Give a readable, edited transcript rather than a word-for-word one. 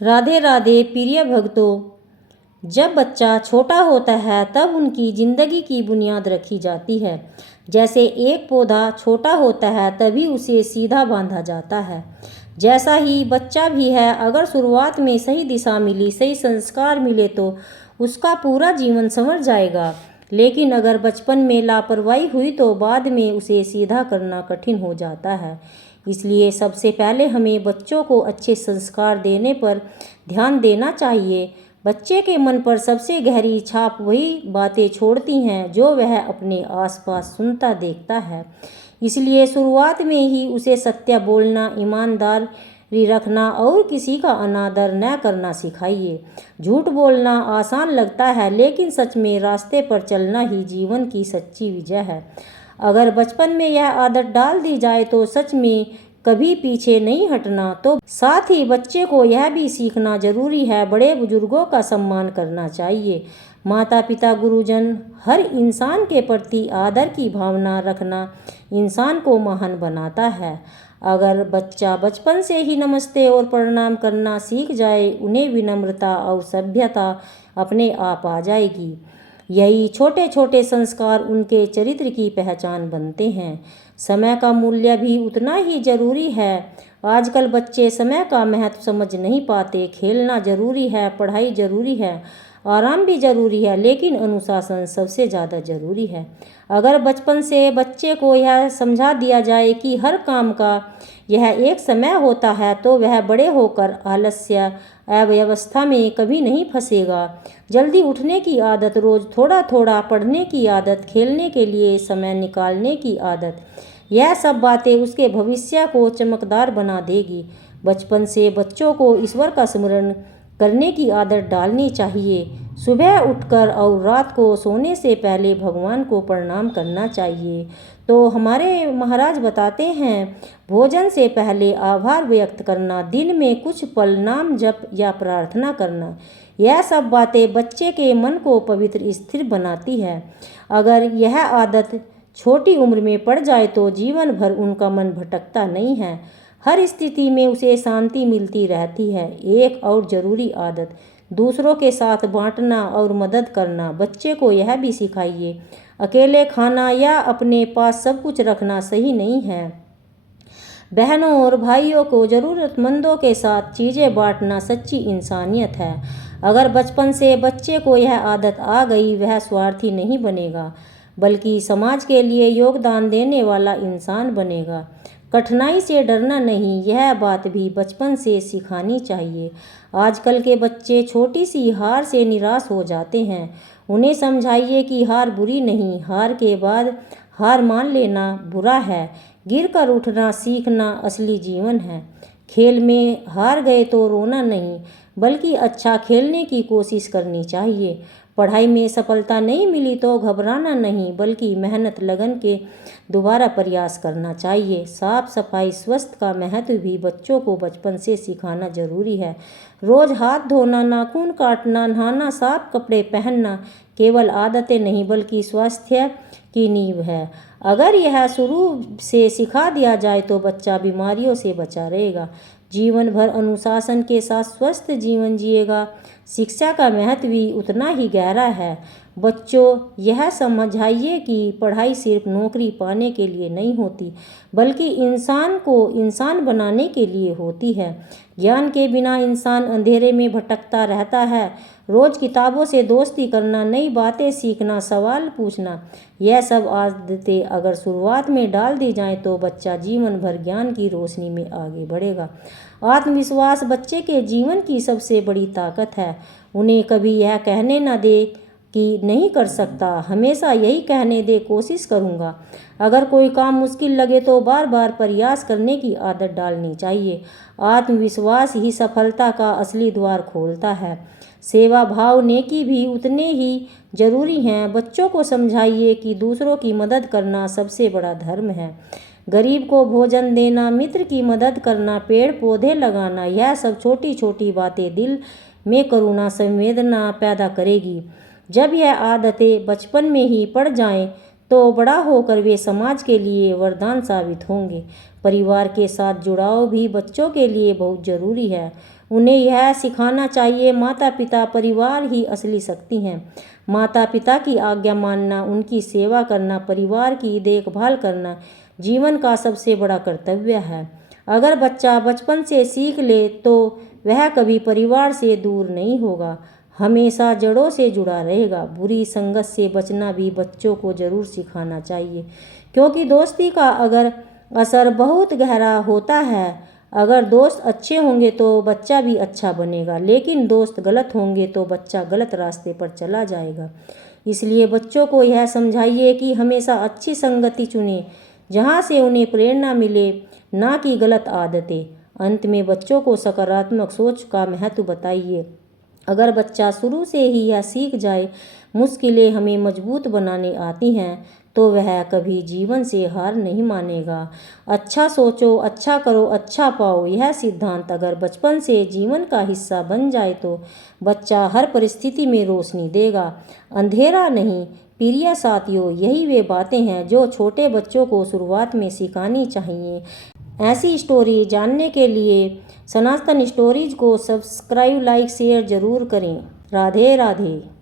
राधे राधे प्रिय भक्तों। जब बच्चा छोटा होता है तब उनकी ज़िंदगी की बुनियाद रखी जाती है। जैसे एक पौधा छोटा होता है तभी उसे सीधा बांधा जाता है, जैसा ही बच्चा भी है। अगर शुरुआत में सही दिशा मिली, सही संस्कार मिले तो उसका पूरा जीवन संवर जाएगा। लेकिन अगर बचपन में लापरवाही हुई तो बाद में उसे सीधा करना कठिन हो जाता है। इसलिए सबसे पहले हमें बच्चों को अच्छे संस्कार देने पर ध्यान देना चाहिए। बच्चे के मन पर सबसे गहरी छाप वही बातें छोड़ती हैं जो वह अपने आसपास सुनता देखता है। इसलिए शुरुआत में ही उसे सत्य बोलना, ईमानदारी रखना और किसी का अनादर न करना सिखाइए। झूठ बोलना आसान लगता है, लेकिन सच में रास्ते पर चलना ही जीवन की सच्ची विजय है। अगर बचपन में यह आदत डाल दी जाए तो सच में कभी पीछे नहीं हटना। तो साथ ही बच्चे को यह भी सीखना जरूरी है, बड़े बुजुर्गों का सम्मान करना चाहिए। माता पिता, गुरुजन, हर इंसान के प्रति आदर की भावना रखना इंसान को महान बनाता है। अगर बच्चा बचपन से ही नमस्ते और प्रणाम करना सीख जाए, उन्हें विनम्रता और सभ्यता अपने आप आ जाएगी। यही छोटे छोटे संस्कार उनके चरित्र की पहचान बनते हैं। समय का मूल्य भी उतना ही जरूरी है। आजकल बच्चे समय का महत्व समझ नहीं पाते। खेलना जरूरी है, पढ़ाई जरूरी है, आराम भी जरूरी है, लेकिन अनुशासन सबसे ज़्यादा जरूरी है। अगर बचपन से बच्चे को यह समझा दिया जाए कि हर काम का यह एक समय होता है, तो वह बड़े होकर आलस्य, अव्यवस्था में कभी नहीं फंसेगा। जल्दी उठने की आदत, रोज थोड़ा थोड़ा पढ़ने की आदत, खेलने के लिए समय निकालने की आदत, यह सब बातें उसके भविष्य को चमकदार बना देगी। बचपन से बच्चों को ईश्वर का स्मरण करने की आदत डालनी चाहिए। सुबह उठकर और रात को सोने से पहले भगवान को प्रणाम करना चाहिए। तो हमारे महाराज बताते हैं, भोजन से पहले आभार व्यक्त करना, दिन में कुछ पल नाम जप या प्रार्थना करना, यह सब बातें बच्चे के मन को पवित्र स्थिर बनाती है। अगर यह आदत छोटी उम्र में पड़ जाए तो जीवन भर उनका मन भटकता नहीं है, हर स्थिति में उसे शांति मिलती रहती है। एक और ज़रूरी आदत, दूसरों के साथ बांटना और मदद करना। बच्चे को यह भी सिखाइए, अकेले खाना या अपने पास सब कुछ रखना सही नहीं है। बहनों और भाइयों को, ज़रूरतमंदों के साथ चीज़ें बांटना सच्ची इंसानियत है। अगर बचपन से बच्चे को यह आदत आ गई, वह स्वार्थी नहीं बनेगा, बल्कि समाज के लिए योगदान देने वाला इंसान बनेगा। कठिनाई से डरना नहीं, यह बात भी बचपन से सिखानी चाहिए। आजकल के बच्चे छोटी सी हार से निराश हो जाते हैं। उन्हें समझाइए कि हार बुरी नहीं, हार के बाद हार मान लेना बुरा है। गिर कर उठना सीखना असली जीवन है। खेल में हार गए तो रोना नहीं, बल्कि अच्छा खेलने की कोशिश करनी चाहिए। पढ़ाई में सफलता नहीं मिली तो घबराना नहीं, बल्कि मेहनत लगन के दोबारा प्रयास करना चाहिए। साफ सफाई, स्वस्थ का महत्व भी बच्चों को बचपन से सिखाना जरूरी है। रोज हाथ धोना, नाखून काटना, नहाना, साफ कपड़े पहनना केवल आदतें नहीं, बल्कि स्वास्थ्य की नींव है। अगर यह शुरू से सिखा दिया जाए तो बच्चा बीमारियों से बचा रहेगा, जीवन भर अनुशासन के साथ स्वस्थ जीवन जिएगा। शिक्षा का महत्व भी उतना ही गहरा है। बच्चों, यह समझाइए कि पढ़ाई सिर्फ नौकरी पाने के लिए नहीं होती, बल्कि इंसान को इंसान बनाने के लिए होती है। ज्ञान के बिना इंसान अंधेरे में भटकता रहता है। रोज किताबों से दोस्ती करना, नई बातें सीखना, सवाल पूछना, यह सब आदतें अगर शुरुआत में डाल दी जाएं तो बच्चा जीवन भर ज्ञान की रोशनी में आगे बढ़ेगा। आत्मविश्वास बच्चे के जीवन की सबसे बड़ी ताकत है। उन्हें कभी यह कहने न दे कि नहीं कर सकता, हमेशा यही कहने दे कोशिश करूँगा। अगर कोई काम मुश्किल लगे तो बार बार प्रयास करने की आदत डालनी चाहिए। आत्मविश्वास ही सफलता का असली द्वार खोलता है। सेवा भाव, नेकी भी उतने ही जरूरी हैं। बच्चों को समझाइए कि दूसरों की मदद करना सबसे बड़ा धर्म है। गरीब को भोजन देना, मित्र की मदद करना, पेड़ पौधे लगाना, यह सब छोटी छोटी बातें दिल में करुणा, संवेदना पैदा करेगी। जब यह आदतें बचपन में ही पड़ जाएं तो बड़ा होकर वे समाज के लिए वरदान साबित होंगे। परिवार के साथ जुड़ाव भी बच्चों के लिए बहुत ज़रूरी है। उन्हें यह सिखाना चाहिए माता पिता परिवार ही असली शक्ति हैं। माता पिता की आज्ञा मानना, उनकी सेवा करना, परिवार की देखभाल करना जीवन का सबसे बड़ा कर्तव्य है। अगर बच्चा बचपन से सीख ले तो वह कभी परिवार से दूर नहीं होगा, हमेशा जड़ों से जुड़ा रहेगा। बुरी संगत से बचना भी बच्चों को जरूर सिखाना चाहिए, क्योंकि दोस्ती का अगर असर बहुत गहरा होता है। अगर दोस्त अच्छे होंगे तो बच्चा भी अच्छा बनेगा, लेकिन दोस्त गलत होंगे तो बच्चा गलत रास्ते पर चला जाएगा। इसलिए बच्चों को यह समझाइए कि हमेशा अच्छी संगति चुनें, जहाँ से उन्हें प्रेरणा मिले, ना कि गलत आदतें। अंत में बच्चों को सकारात्मक सोच का महत्व बताइए। अगर बच्चा शुरू से ही यह सीख जाए मुश्किलें हमें मजबूत बनाने आती हैं, तो वह कभी जीवन से हार नहीं मानेगा। अच्छा सोचो, अच्छा करो, अच्छा पाओ, यह सिद्धांत अगर बचपन से जीवन का हिस्सा बन जाए तो बच्चा हर परिस्थिति में रोशनी देगा, अंधेरा नहीं। प्रिय साथियों, यही वे बातें हैं जो छोटे बच्चों को शुरुआत में सिखानी चाहिए। ऐसी स्टोरी जानने के लिए सनातन स्टोरीज को सब्सक्राइब, लाइक, शेयर जरूर करें। राधे राधे।